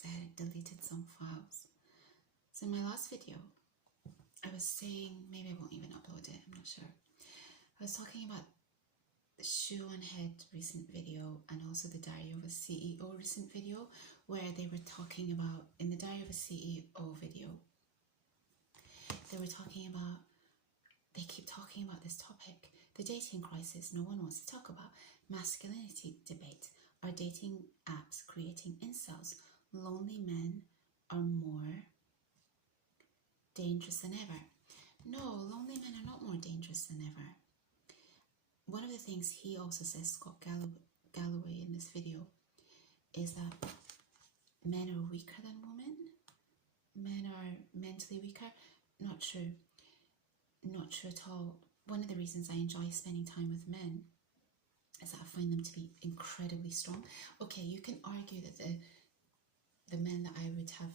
because I had deleted some files. So in my last video, I was saying, maybe I won't even upload it, I'm not sure. I was talking about the Shoe on Head recent video and also the Diary of a CEO recent video, where they were talking about, in the Diary of a CEO video, they were talking about, they keep talking about this topic, the dating crisis no one wants to talk about, masculinity debate, are dating apps creating incels? Lonely men are more dangerous than ever. No, lonely men are not more dangerous than ever. One of the things he also says, Scott Galloway in this video, is that men are weaker than women. Men are mentally weaker. Not true. Not true at all. One of the reasons I enjoy spending time with men is that I find them to be incredibly strong. Okay, you can argue that the men that I would have,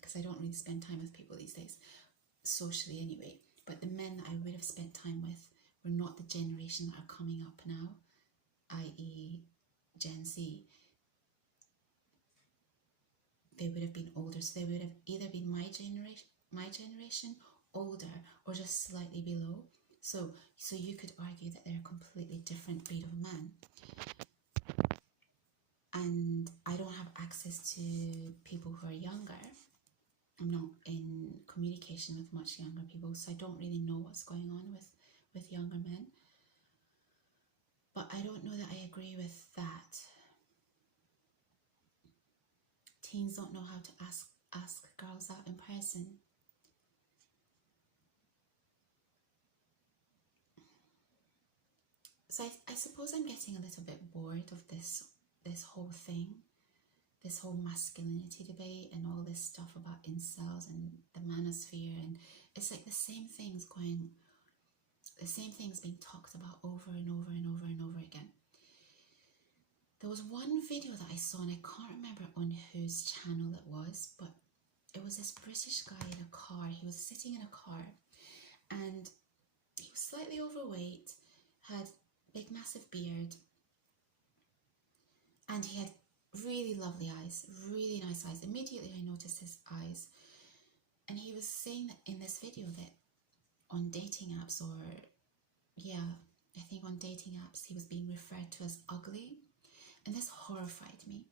because I don't really spend time with people these days, socially anyway, but the men that I would have spent time with were not the generation that are coming up now, i.e. Gen Z. They would have been older, so they would have either been my generation, older, or just slightly below. So you could argue that they're a completely different breed of man. And I don't have access to people who are younger. I'm not in communication with much younger people, so I don't really know what's going on with younger men. But I don't know that I agree with that. Teens don't know how to ask girls out in person. So I suppose I'm getting a little bit bored of this whole thing, this whole masculinity debate and all this stuff about incels and the manosphere, and it's like the same things being talked about over and over and over and over again. There was one video that I saw, and I can't remember on whose channel it was, but it was this British guy in a car. He was sitting in a car and he was slightly overweight, had big massive beard, and he had really lovely eyes, really nice eyes. Immediately I noticed his eyes, and he was saying that in this video that on dating apps, or I think on dating apps, he was being referred to as ugly, and this horrified me.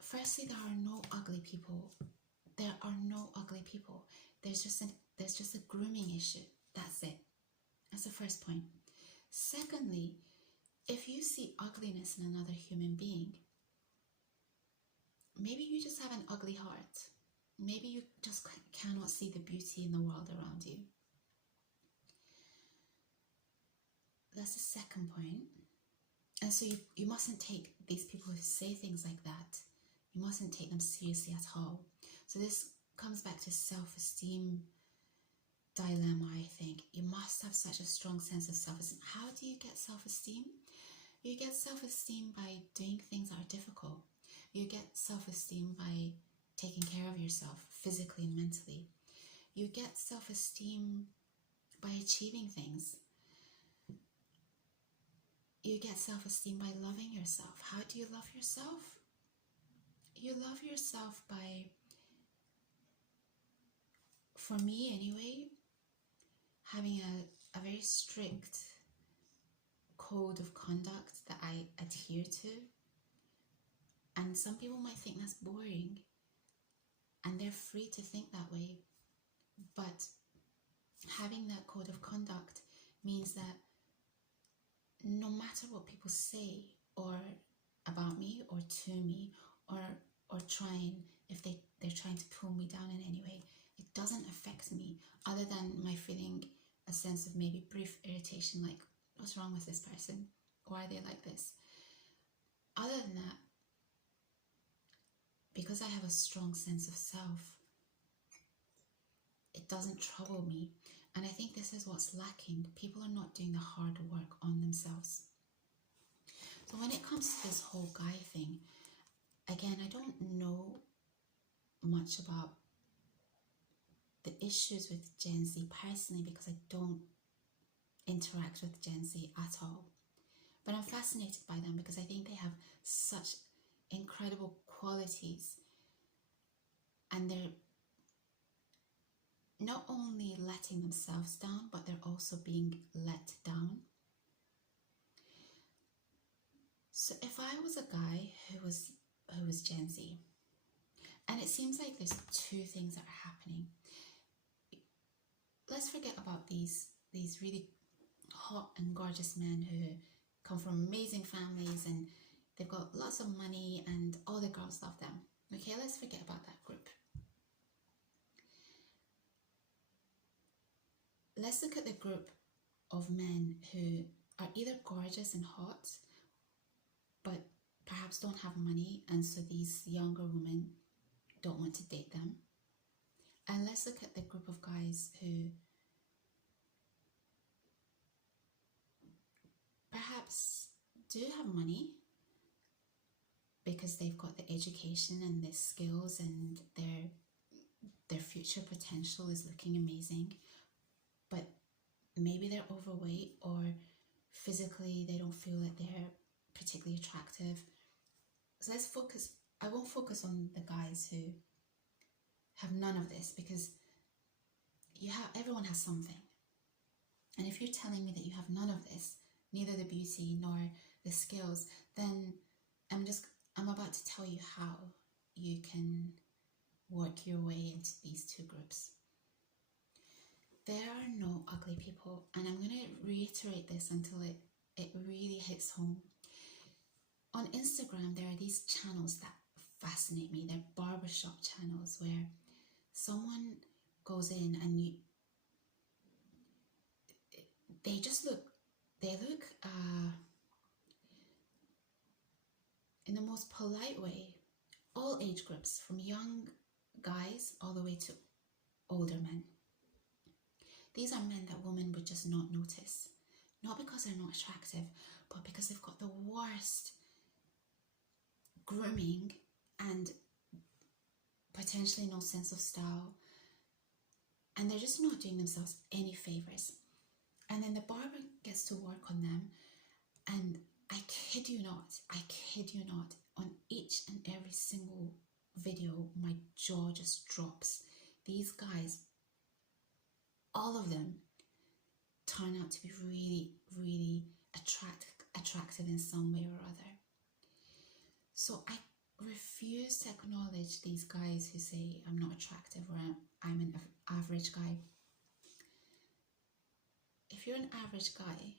Firstly, there are no ugly people. There are no ugly people. There's just a grooming issue. That's it. That's the first point. Secondly, if you see ugliness in another human being, maybe you just have an ugly heart. Maybe you just cannot see the beauty in the world around you. That's the second point. And so you mustn't take these people who say things like that, you mustn't take them seriously at all. So this comes back to self-esteem dilemma, I think. You must have such a strong sense of self-esteem. How do you get self-esteem? You get self-esteem by doing things that are difficult. You get self-esteem by taking care of yourself physically and mentally. You get self-esteem by achieving things. You get self-esteem by loving yourself. How do you love yourself? You love yourself by, for me anyway, having a very strict code of conduct that I adhere to. And some people might think that's boring, and they're free to think that way. But having that code of conduct means that no matter what people say or about me or to me, or if they're trying to pull me down in any way, it doesn't affect me, other than my feeling a sense of maybe brief irritation, like, what's wrong with this person? Why are they like this? Other than that, because I have a strong sense of self, it doesn't trouble me. And I think this is what's lacking. People are not doing the hard work on themselves. So when it comes to this whole guy thing, again, I don't know much about the issues with Gen Z personally, because I don't interact with Gen Z at all. But I'm fascinated by them because I think they have such incredible qualities, and they're not only letting themselves down, but they're also being let down. So if I was a guy who was Gen Z, and it seems like there's two things that are happening. Let's forget about these really hot and gorgeous men who come from amazing families and they've got lots of money and all the girls love them. Okay, let's forget about that group. Let's look at the group of men who are either gorgeous and hot, but perhaps don't have money, and so these younger women don't want to date them. And let's look at the group of guys who perhaps do have money because they've got the education and the skills, and their future potential is looking amazing, but maybe they're overweight or physically they don't feel that they're particularly attractive. So let's focus. I won't focus on the guys who have none of this, because everyone has something. And if you're telling me that you have none of this, neither the beauty nor the skills, then I'm about to tell you how you can work your way into these two groups. There are no ugly people, and I'm going to reiterate this until it really hits home. On Instagram, there are these channels that fascinate me. They're barbershop channels where someone goes in and they look in the most polite way, all age groups, from young guys all the way to older men. These are men that women would just not notice, not because they're not attractive, but because they've got the worst grooming and potentially no sense of style, and they're just not doing themselves any favors. And then the barber gets to work on them, and I kid you not, on each and every single video, my jaw just drops. These guys, all of them, turn out to be really, really attractive in some way or other. So I refuse to acknowledge these guys who say I'm not attractive or I'm an average guy. If you're an average guy,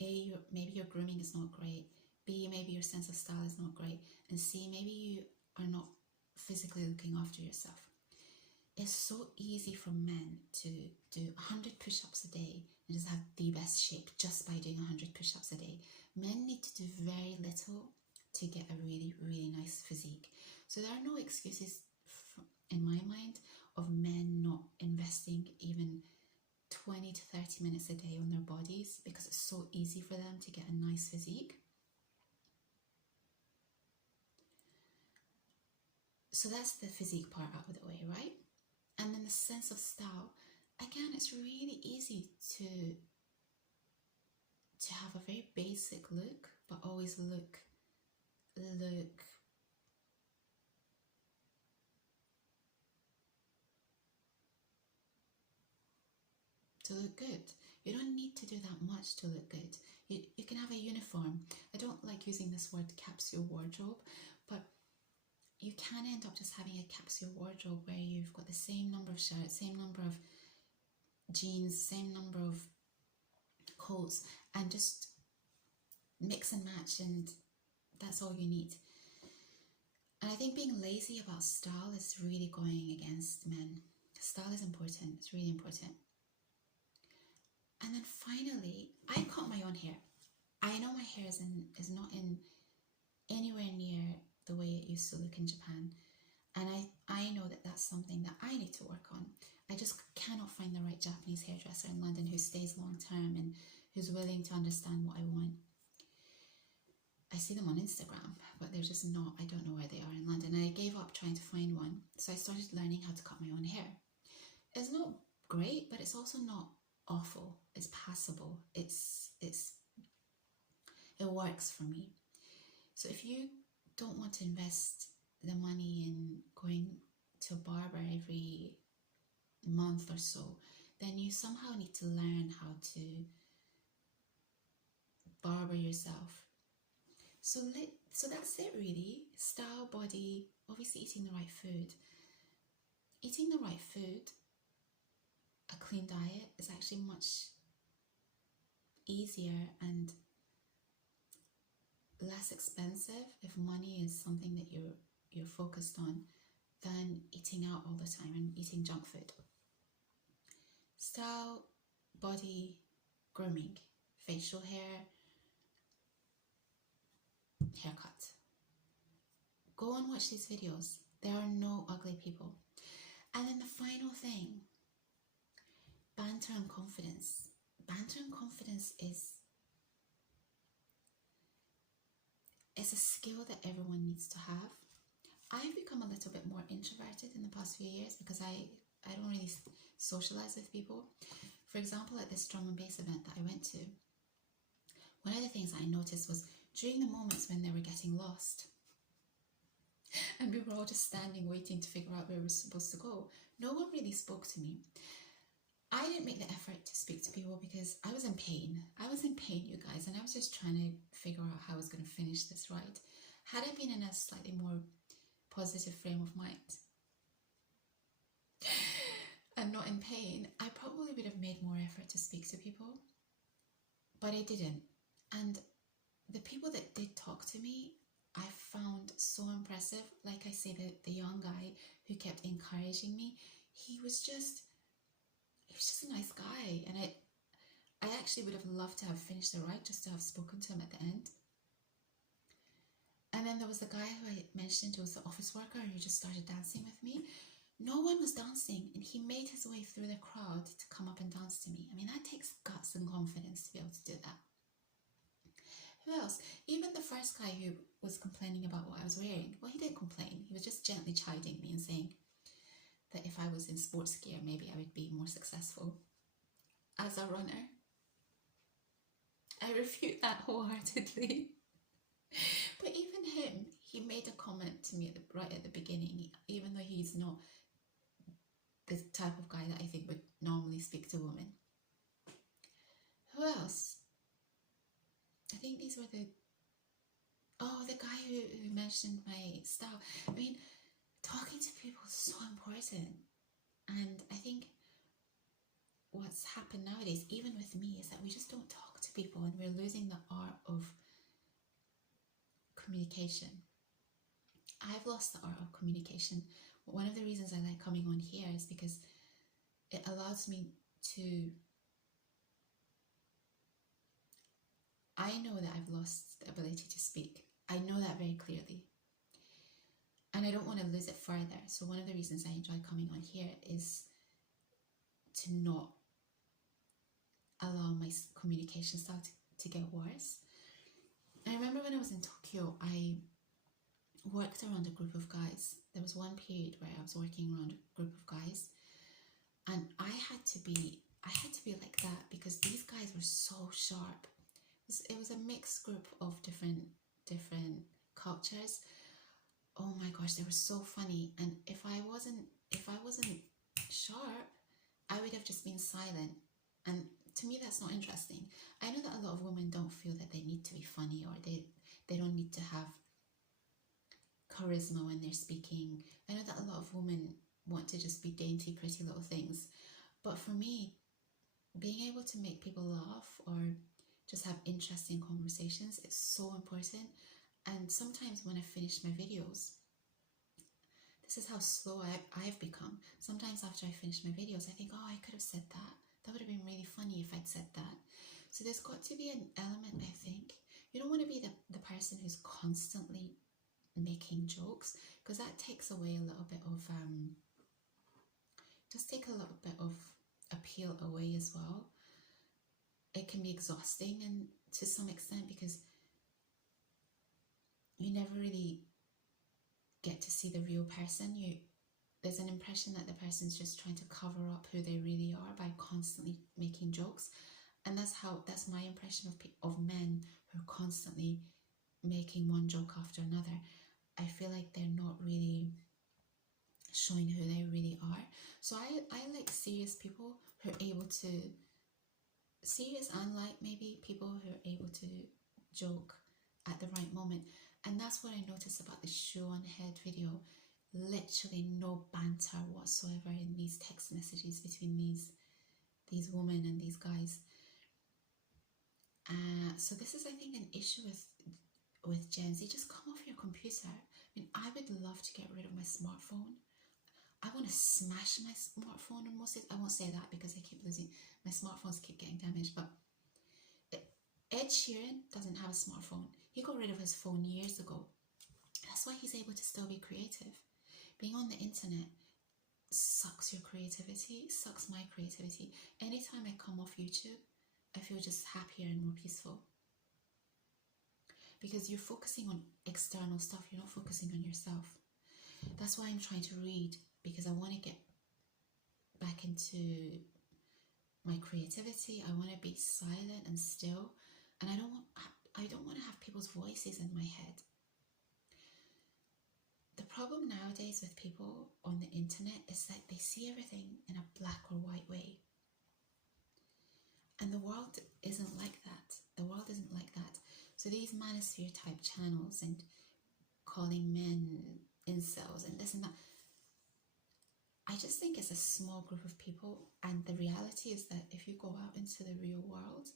A, maybe your grooming is not great, B, maybe your sense of style is not great, and C, maybe you are not physically looking after yourself. It's so easy for men to do 100 push-ups a day and just have the best shape just by doing 100 push-ups a day. Men need to do very little to get a really, really nice physique. So there are no excuses, in my mind, of men not investing even 20 to 30 minutes a day on their bodies because it's so easy for them to get a nice physique. So that's the physique part out of the way, right? And then the sense of style. Again, it's really easy to have a very basic look, but always look good. You don't need to do that much to look good. You can have a uniform. I don't like using this word capsule wardrobe, but you can end up just having a capsule wardrobe where you've got the same number of shirts, same number of jeans, same number of coats, and just mix and match, and that's all you need. And I think being lazy about style is really going against men. Style is important. It's really important. And then finally, I cut my own hair. I know my hair is not in anywhere near the way it used to look in Japan. And I know that that's something that I need to work on. I just cannot find the right Japanese hairdresser in London who stays long term and who's willing to understand what I want. I see them on Instagram, but they're just not, I don't know where they are in London. And I gave up trying to find one. So I started learning how to cut my own hair. It's not great, but it's also not awful. It's passable. It works for me. So if you don't want to invest the money in going to a barber every month or so, then you somehow need to learn how to barber yourself. So that's it really. Style, body, obviously eating the right food. Eating the right food, a clean diet, is actually much easier and less expensive if money is something that you're focused on than eating out all the time and eating junk food. Style, body, grooming, facial hair, haircut. Go and watch these videos. There are no ugly people. And then the final thing, banter and confidence. Banter and confidence is a skill that everyone needs to have. I've become a little bit more introverted in the past few years because I don't really socialize with people. For example, at this drum and bass event that I went to, one of the things I noticed was during the moments when they were getting lost and we were all just standing waiting to figure out where we were supposed to go, no one really spoke to me. I didn't make the effort to speak to people because I was in pain. I was in pain, you guys, and I was just trying to figure out how I was going to finish this ride. Had I been in a slightly more positive frame of mind and not in pain, I probably would have made more effort to speak to people, but I didn't. And the people that did talk to me, I found so impressive. Like I say, the young guy who kept encouraging me, he was just a nice guy, and I actually would have loved to have finished the ride just to have spoken to him at the end. And then there was the guy who I mentioned who was the office worker who just started dancing with me. No one was dancing, and he made his way through the crowd to come up and dance to me. I mean, that takes guts and confidence to be able to do that. Who else? Even the first guy who was complaining about what I was wearing, well, he didn't complain. He was just gently chiding me and saying that if I was in sports gear, maybe I would be more successful as a runner. I refute that wholeheartedly. But even him, he made a comment to me right at the beginning, even though he's not the type of guy that I think would normally speak to women. Who else? I think these were the guy who mentioned my style. I mean, talking to people is so important. And I think what's happened nowadays, even with me, is that we just don't talk to people and we're losing the art of communication. I've lost the art of communication. One of the reasons I like coming on here is because it allows me to... I know that I've lost the ability to speak. I know that very clearly. And I don't want to lose it further. So one of the reasons I enjoy coming on here is to not allow my communication style to get worse. I remember when I was in Tokyo, I worked around a group of guys. There was one period where I was working around a group of guys, and I had to be like that because these guys were so sharp. It was a mixed group of different cultures. Oh my gosh, they were so funny. And if I wasn't sharp, I would have just been silent. And to me, that's not interesting. I know that a lot of women don't feel that they need to be funny, or they don't need to have charisma when they're speaking. I know that a lot of women want to just be dainty, pretty little things. But for me, being able to make people laugh or just have interesting conversations is so important. And sometimes when I finish my videos, this is how slow I've become. Sometimes after I finish my videos, I think, oh, I could have said that. That would have been really funny if I'd said that. So there's got to be an element, I think. You don't want to be the person who's constantly making jokes, because that takes away a little bit of, just take a little bit of appeal away as well. It can be exhausting, and to some extent, because you never really get to see the real person. There's an impression that the person's just trying to cover up who they really are by constantly making jokes, and that's my impression of men who are constantly making one joke after another. showing who they really are. So I like serious people who are able to, serious and like maybe people who are able to joke at the right moment. And that's what I noticed about the shoe on head video. Literally no banter whatsoever in these text messages between these women and these guys. So this is, I think, an issue with Gen Z. Just come off your computer. I mean, I would love to get rid of my smartphone. I want to smash my smartphone on most days. I won't say that because I keep losing, my smartphones keep getting damaged, but Ed Sheeran doesn't have a smartphone. He got rid of his phone years ago. That's why he's able to still be creative. Being on the internet sucks your creativity, sucks my creativity. Anytime I come off YouTube, I feel just happier and more peaceful. Because you're focusing on external stuff, you're not focusing on yourself. That's why I'm trying to read, because I want to get back into my creativity. I want to be silent and still, and I don't want to have people's voices in my head. The problem nowadays with people on the internet is that they see everything in a black or white way. And the world isn't like that. The world isn't like that. So these manosphere type channels and calling men incels and this and that, I just think it's a small group of people. And the reality is that if you go out into the real world,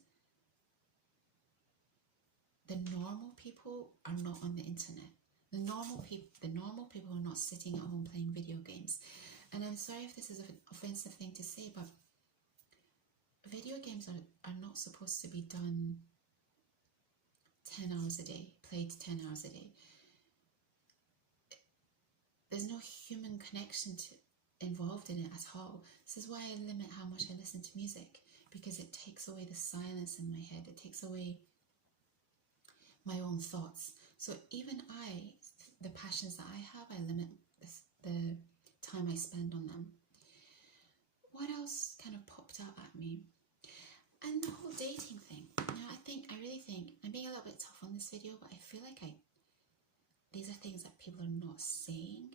the normal people are not on the internet. The normal people are not sitting at home playing video games. And I'm sorry if this is an offensive thing to say, but video games are not supposed to be done 10 hours a day, played 10 hours a day. There's no human connection involved in it at all. This is why I limit how much I listen to music, because it takes away the silence in my head. It takes away my own thoughts. So even the passions that I have, I limit the time I spend on them. What else kind of popped out at me? And the whole dating thing. Now, I really think, I'm being a little bit tough on this video, but I feel like these are things that people are not saying.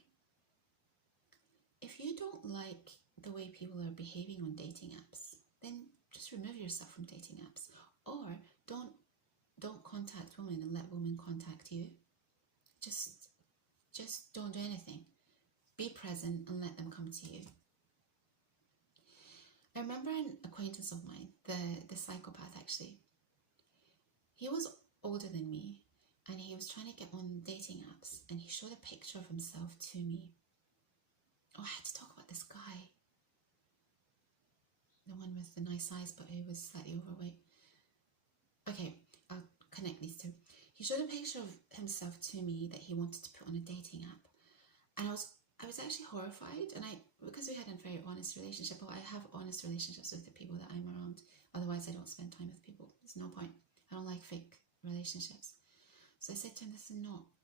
If you don't like the way people are behaving on dating apps, then just remove yourself from dating apps. Or don't contact women and let women contact you. Just don't do anything. Be present and let them come to you. I remember an acquaintance of mine, the psychopath actually. He was older than me and he was trying to get on dating apps and he showed a picture of himself to me. Oh, I had to talk about this guy. The one with the nice eyes but who was slightly overweight. Okay, I'll connect these two. He showed a picture of himself to me that he wanted to put on a dating app. And I was actually horrified, and because we had a very honest relationship, but I have honest relationships with the people that I'm around. Otherwise, I don't spend time with people. There's no point. I don't like fake relationships. So I said to him,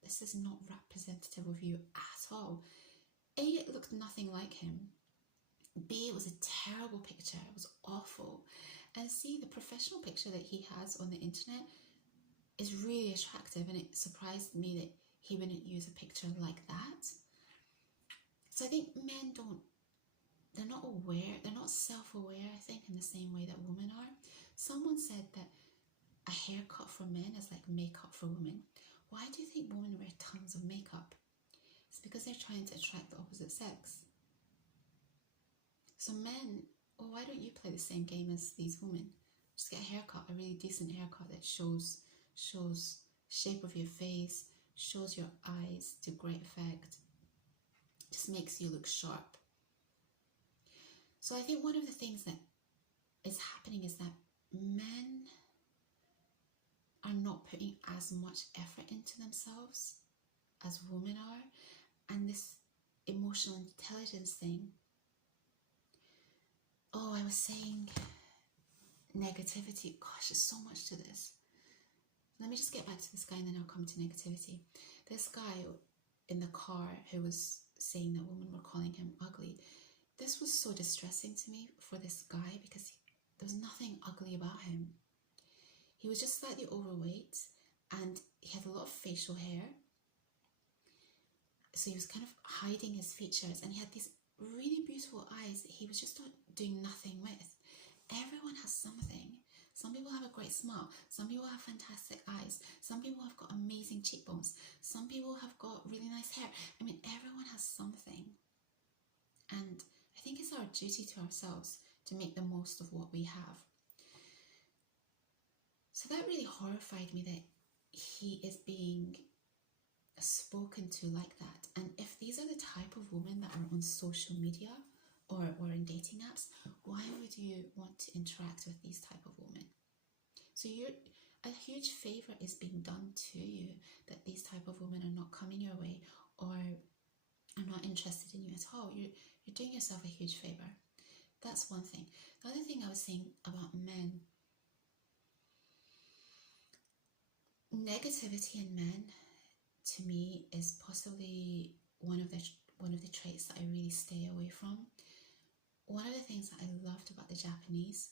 this is not representative of you at all. A, it looked nothing like him. B, it was a terrible picture. It was awful. And C, the professional picture that he has on the internet is really attractive, and it surprised me that he wouldn't use a picture like that. So I think men they're not aware, they're not self-aware, I think, in the same way that women are. Someone said that a haircut for men is like makeup for women. Why do you think women wear tons of makeup? It's because they're trying to attract the opposite sex. So men, why don't you play the same game as these women? Just get a haircut, a really decent haircut that shows shape of your face, shows your eyes to great effect, just makes you look sharp. So I think one of the things that is happening is that men are not putting as much effort into themselves as women are, and this emotional intelligence thing. Oh, I was saying negativity. Gosh, there's so much to this. Let me just get back to this guy and then I'll come to negativity. This guy in the car who was saying that women were calling him ugly. This was so distressing to me for this guy because there was nothing ugly about him. He was just slightly overweight and he had a lot of facial hair. so he was kind of hiding his features, and he had these really beautiful eyes that he was just doing nothing with. Everyone has something. Some people have a great smile. Some people have fantastic eyes. Some people have got amazing cheekbones. Some people have got really nice hair. I mean, everyone has something. And I think it's our duty to ourselves to make the most of what we have. So that really horrified me that he is being spoken to like that. And if these are the type of women that are on social media or in dating apps, why would you want to interact with these type of women? So a huge favor is being done to you that these type of women are not coming your way or are not interested in you at all. You're doing yourself a huge favor. That's one thing. The other thing I was saying about men, negativity in men, to me, is possibly one of the traits that I really stay away from. One of the things that I loved about the Japanese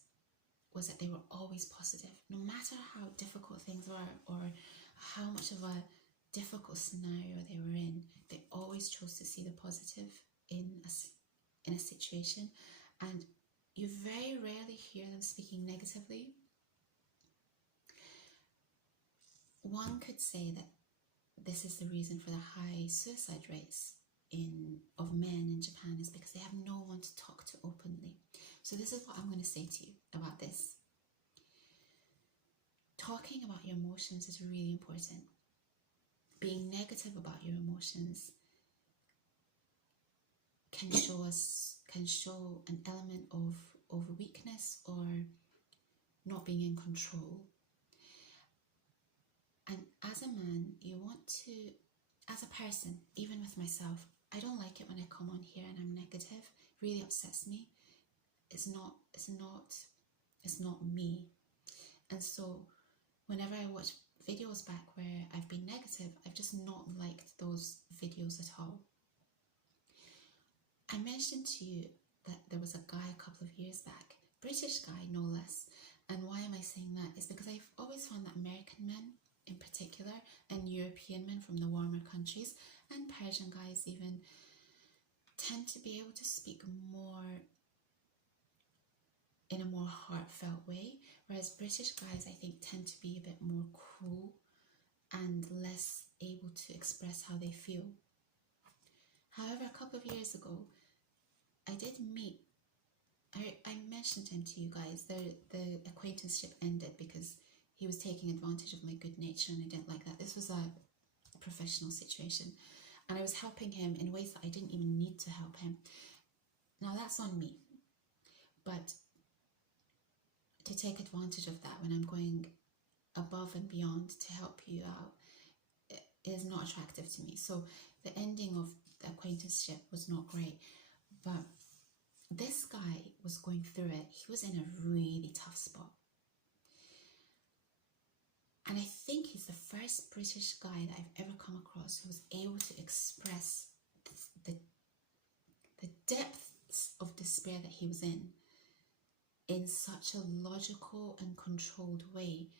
was that they were always positive. No matter how difficult things were or how much of a difficult scenario they were in, they always chose to see the positive in a situation. And you very rarely hear them speaking negatively. One could say that this is the reason for the high suicide rates of men in Japan, is because they have no one to talk to openly. So this is what I'm going to say to you about this. Talking about your emotions is really important. Being negative about your emotions can show an element of weakness or not being in control. And as a man, you want to, as a person, even with myself, I don't like it when I come on here and I'm negative. It really upsets me. It's not me. And so whenever I watch videos back where I've been negative, I've just not liked those videos at all. I mentioned to you that there was a guy a couple of years back, British guy no less. And why am I saying that? Is because I've always found that American men in particular, and European men from the warmer countries, and Persian guys even, tend to be able to speak more in a more heartfelt way, whereas British guys, I think, tend to be a bit more cool and less able to express how they feel. However, a couple of years ago, I did meet, I mentioned him to you guys. The acquaintanceship ended because he was taking advantage of my good nature, and I didn't like that. This was a professional situation, and I was helping him in ways that I didn't even need to help him. Now that's on me, but to take advantage of that when I'm going above and beyond to help you out, it is not attractive to me. So the ending of the acquaintanceship was not great, but this guy was going through it. He was in a really tough spot. And I think he's the first British guy that I've ever come across who was able to express the depths of despair that he was in such a logical and controlled way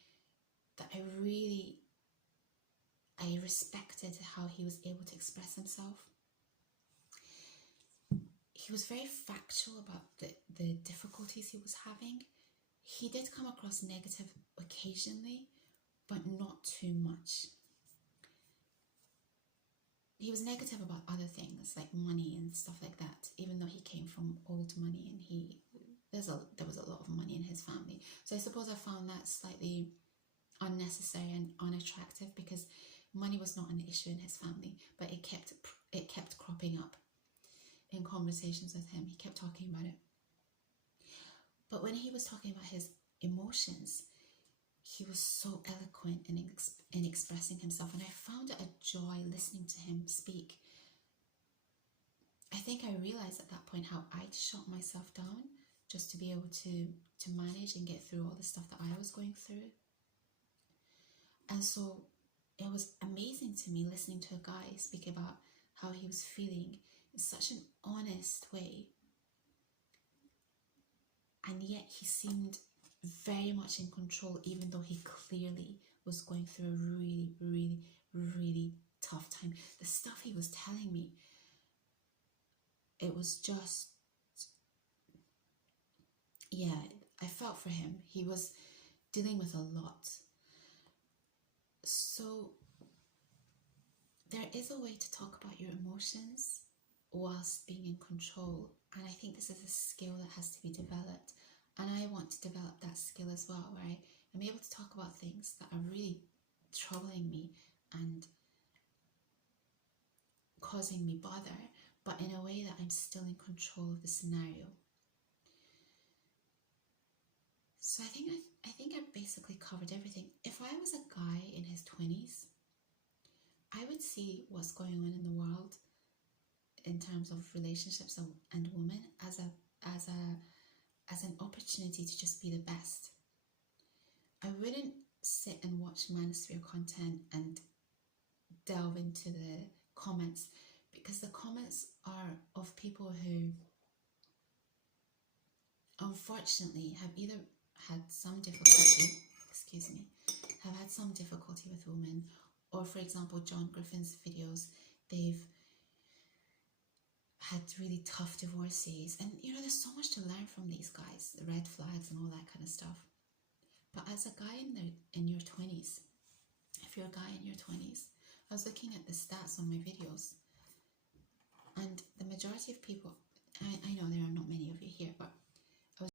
that I respected how he was able to express himself. He was very factual about the difficulties he was having. He did come across negative occasionally, but not too much. He was negative about other things like money and stuff like that, even though he came from old money and there was a lot of money in his family. So I suppose I found that slightly unnecessary and unattractive, because money was not an issue in his family, but it kept cropping up in conversations with him. He kept talking about it. But when he was talking about his emotions, he was so eloquent in expressing himself, and I found it a joy listening to him speak. I think I realized at that point how I'd shut myself down just to be able to manage and get through all the stuff that I was going through. And so it was amazing to me listening to a guy speak about how he was feeling in such an honest way. And yet he seemed very much in control, even though he clearly was going through a really, really, really tough time. The stuff he was telling me, it was just, yeah, I felt for him. He was dealing with a lot. So there is a way to talk about your emotions whilst being in control. And I think this is a skill that has to be developed. And I want to develop that skill as well, where I'm able to talk about things that are really troubling me and causing me bother, but in a way that I'm still in control of the scenario. So I think I basically covered everything. If I was a guy in his 20s, I would see what's going on in the world in terms of relationships and women as an opportunity to just be the best. I wouldn't sit and watch manosphere content and delve into the comments, because the comments are of people who unfortunately have either had some difficulty, have had some difficulty with women, or for example, John Griffin's videos, they've had really tough divorces, and there's so much to learn from these guys, the red flags and all that kind of stuff. But as a guy in your 20s, if you're a guy in your 20s, I was looking at the stats on my videos, and the majority of people, I know there are not many of you here, but